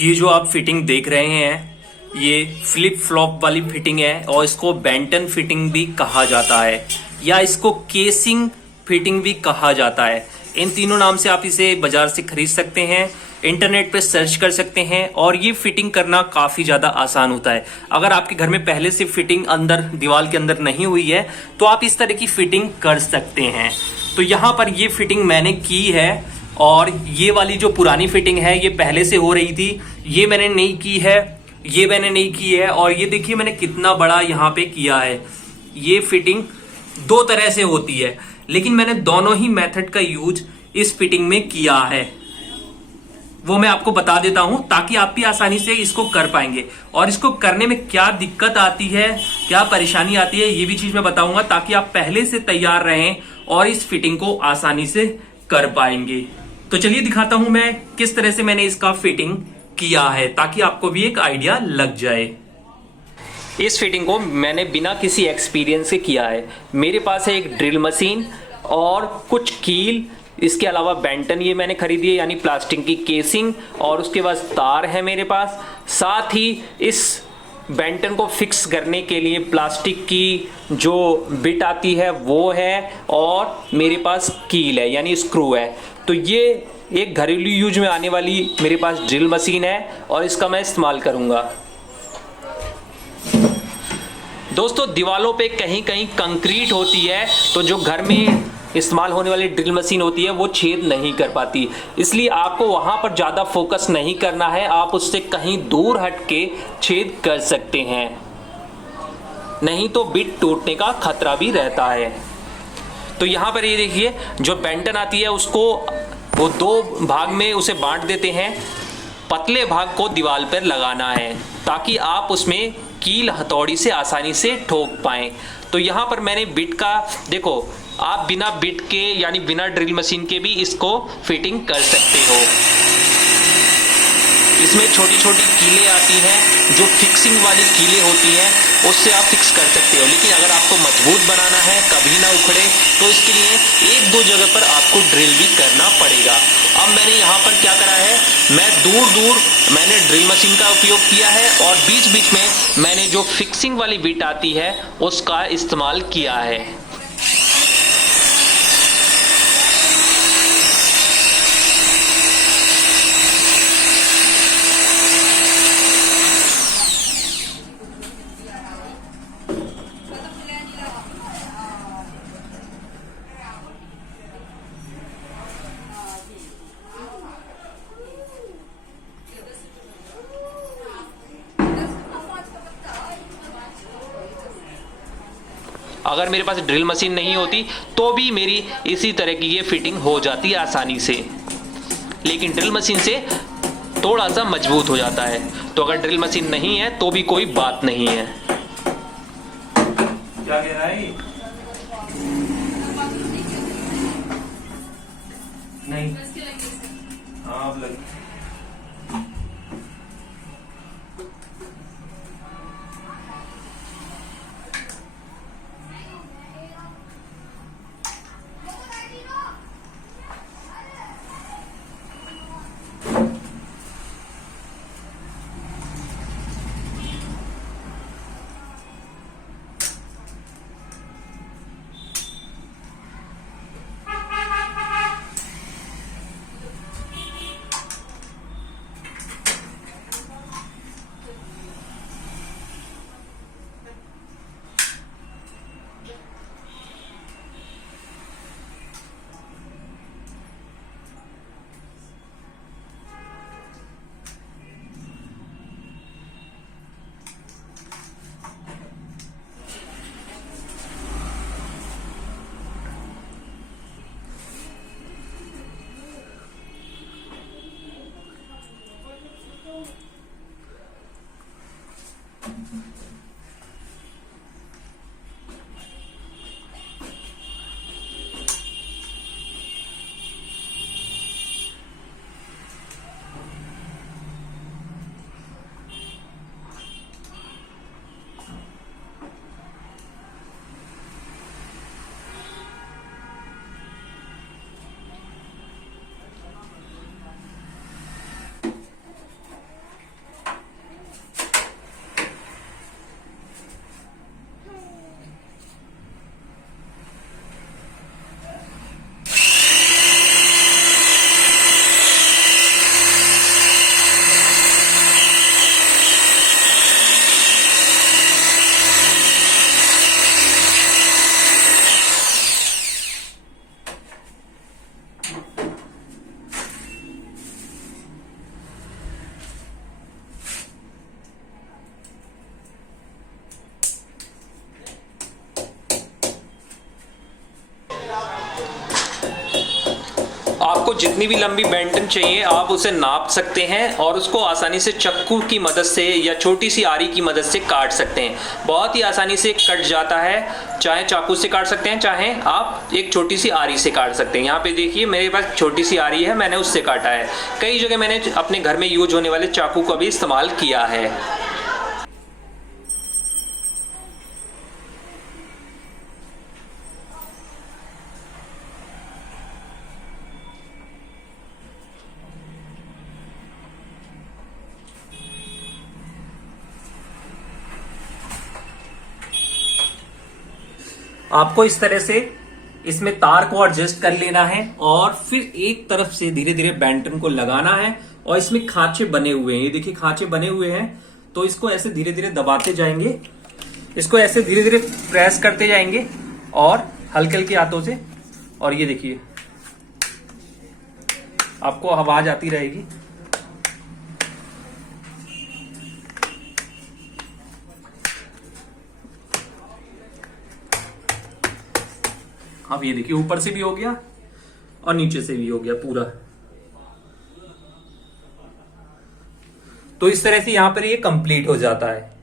ये जो आप फिटिंग देख रहे हैं ये फ्लिप फ्लॉप वाली फिटिंग है और इसको बेंटन फिटिंग भी कहा जाता है या इसको केसिंग फिटिंग भी कहा जाता है। इन तीनों नाम से आप इसे बाजार से खरीद सकते हैं, इंटरनेट पे सर्च कर सकते हैं और ये फिटिंग करना काफी ज्यादा आसान होता है। अगर आपके घर में पहले से फिटिंग अंदर दीवार के अंदर नहीं हुई है तो आप इस तरह की फिटिंग कर सकते हैं। तो यहाँ पर ये फिटिंग मैंने की है और ये वाली जो पुरानी फिटिंग है ये पहले से हो रही थी, ये मैंने नहीं की है, ये मैंने नहीं की है। और ये देखिए मैंने कितना बड़ा यहाँ पे किया है। ये फिटिंग दो तरह से होती है लेकिन मैंने दोनों ही मेथड का यूज इस फिटिंग में किया है, वो मैं आपको बता देता हूं ताकि आप भी आसानी से इसको कर पाएंगे। और इसको करने में क्या दिक्कत आती है, क्या परेशानी आती है, ये भी चीज मैं बताऊंगा ताकि आप पहले से तैयार रहें और इस फिटिंग को आसानी से कर पाएंगे। तो चलिए दिखाता हूं मैं किस तरह से मैंने इसका फिटिंग किया है ताकि आपको भी एक आइडिया लग जाए। इस फिटिंग को मैंने बिना किसी एक्सपीरियंस के किया है। मेरे पास है एक ड्रिल मशीन और कुछ कील, इसके अलावा बेंटन ये मैंने खरीदी है यानी प्लास्टिक की केसिंग, और उसके बाद तार है मेरे पास। साथ ही इस बेंटन को फिक्स करने के लिए प्लास्टिक की जो बिट आती है वो है और मेरे पास कील है यानी स्क्रू है। तो ये एक घरेलू यूज में आने वाली मेरे पास ड्रिल मशीन है और इसका मैं इस्तेमाल करूंगा। दोस्तों दीवालों पे कहीं कहीं कंक्रीट होती है तो जो घर में इस्तेमाल होने वाली ड्रिल मशीन होती है वो छेद नहीं कर पाती, इसलिए आपको वहां पर ज़्यादा फोकस नहीं करना है, आप उससे कहीं दूर हट के छेद कर सकते हैं, नहीं तो बिट टूटने का खतरा भी रहता है। तो यहाँ पर ये देखिए जो बेंटन आती है उसको वो दो भाग में उसे बांट देते हैं। पतले भाग को दीवार पर लगाना है ताकि आप उसमें कील हथौड़ी से आसानी से ठोक पाएं। तो यहाँ पर मैंने बिट का, देखो आप बिना बिट के यानी बिना ड्रिल मशीन के भी इसको फिटिंग कर सकते हो। इसमें छोटी छोटी कीलें आती हैं जो फिक्सिंग वाली कीलें होती हैं, उससे आप फिक्स कर सकते हो। लेकिन अगर आपको मजबूत बनाना है, कभी ना उखड़े, तो इसके लिए एक दो जगह पर आपको ड्रिल भी करना पड़ेगा। अब मैंने यहाँ पर क्या करा है, मैं दूर दूर मैंने ड्रिल मशीन का उपयोग किया है और बीच बीच में मैंने जो फिक्सिंग वाली बिट आती है उसका इस्तेमाल किया है। अगर मेरे पास ड्रिल मशीन नहीं होती तो भी मेरी इसी तरह की ये फिटिंग हो जाती आसानी से, लेकिन ड्रिल मशीन से थोड़ा सा मजबूत हो जाता है। तो अगर ड्रिल मशीन नहीं है तो भी कोई बात नहीं है। क्या कह रहा है? नहीं हाँ अब लग जितनी भी लंबी बेंटन चाहिए आप उसे नाप सकते हैं और उसको आसानी से चक्कू की मदद से या छोटी सी आरी की मदद से काट सकते हैं। बहुत ही आसानी से कट जाता है, चाहे चाकू से काट सकते हैं, चाहे आप एक छोटी सी आरी से काट सकते हैं। यहाँ पे देखिए मेरे पास छोटी सी आरी है, मैंने उससे काटा है। कई जगह मैंने अपने घर में यूज होने वाले चाकू का भी इस्तेमाल किया है। आपको इस तरह से इसमें तार को एडजस्ट कर लेना है और फिर एक तरफ से धीरे धीरे बेंटन को लगाना है। और इसमें खांचे बने हुए हैं, ये देखिए खांचे बने हुए हैं, तो इसको ऐसे धीरे धीरे दबाते जाएंगे, इसको ऐसे धीरे धीरे प्रेस करते जाएंगे और हल्के हल्के हाथों से। और ये देखिए आपको आवाज आती रहेगी। अब ये देखिए ऊपर से भी हो गया और नीचे से भी हो गया पूरा। तो इस तरह से यहां पर ये कंप्लीट हो जाता है।